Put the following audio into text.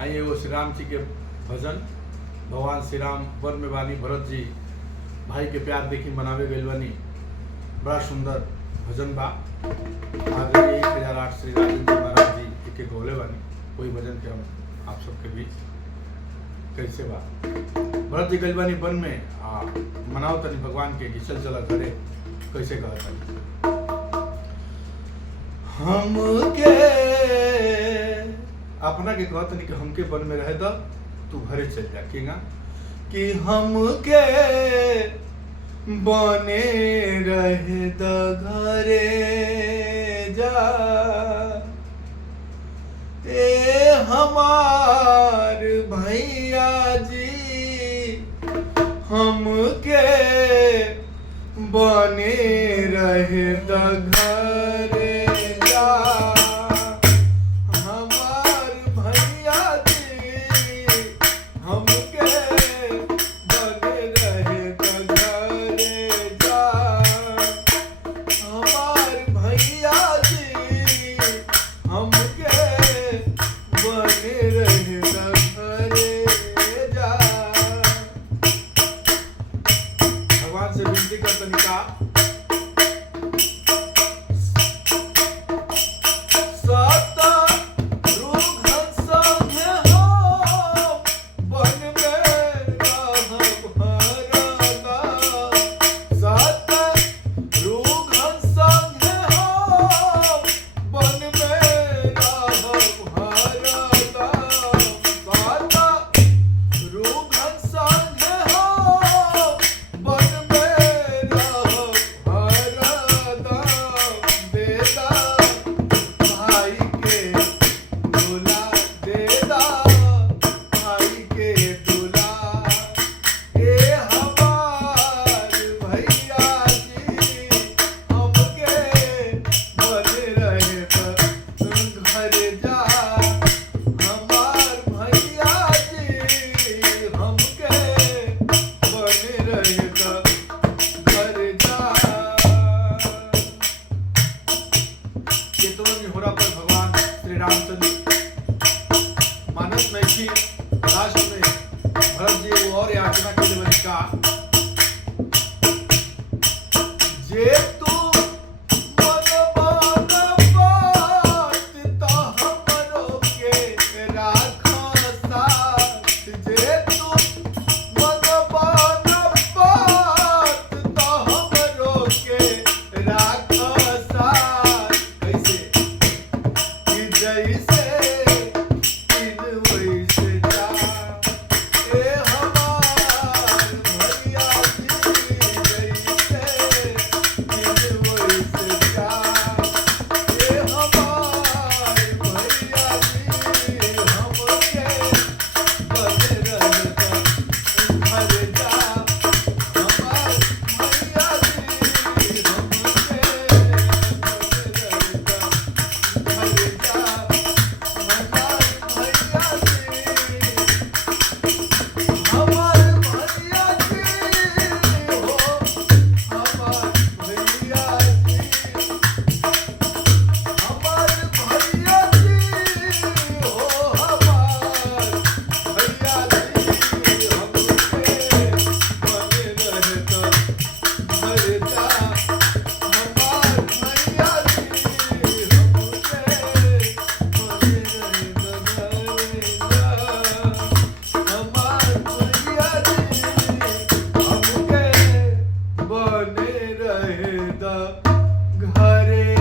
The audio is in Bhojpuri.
आई एगो श्री राम जी के भजन। भगवान श्री राम वन में बानी, भरत जी भाई के प्यार देखी मनावे गइल बानी। बड़ा सुंदर भजन बा। आगे 1008 श्री राजेंद्र महाराज जी के गौले बानी। कोई भजन के हम आप सबके बीच कैसे बा। भरत जी गइल बानी वन में मनाओ तनी भगवान के कि चल चला घरे। कैसे कहता हमके अपना के कहत नहीं कि हमके वन में रह द, तू घरे चल जा केगा कि हमके बने रहे द घरे जा। ए हमार भैया जी हमके बने रहे द घरे जा। भगवान से विनती करतनी का भगवान श्री रामचंद्र मानस में की लास्ट में भरत जी वो और याचना के लिए का जे तू मन मान बात ता हमरो के राख साथ। जे तू मन मान बात ता हमरो के राख साथ। जैसे इन वैसे जा ए हमार भैया जी। जैसे इन वैसे जा ए हमार भैया जी। हमके बने रहता घर जा हमार भैया जी। हमके बने रहता बने रहे द घरे।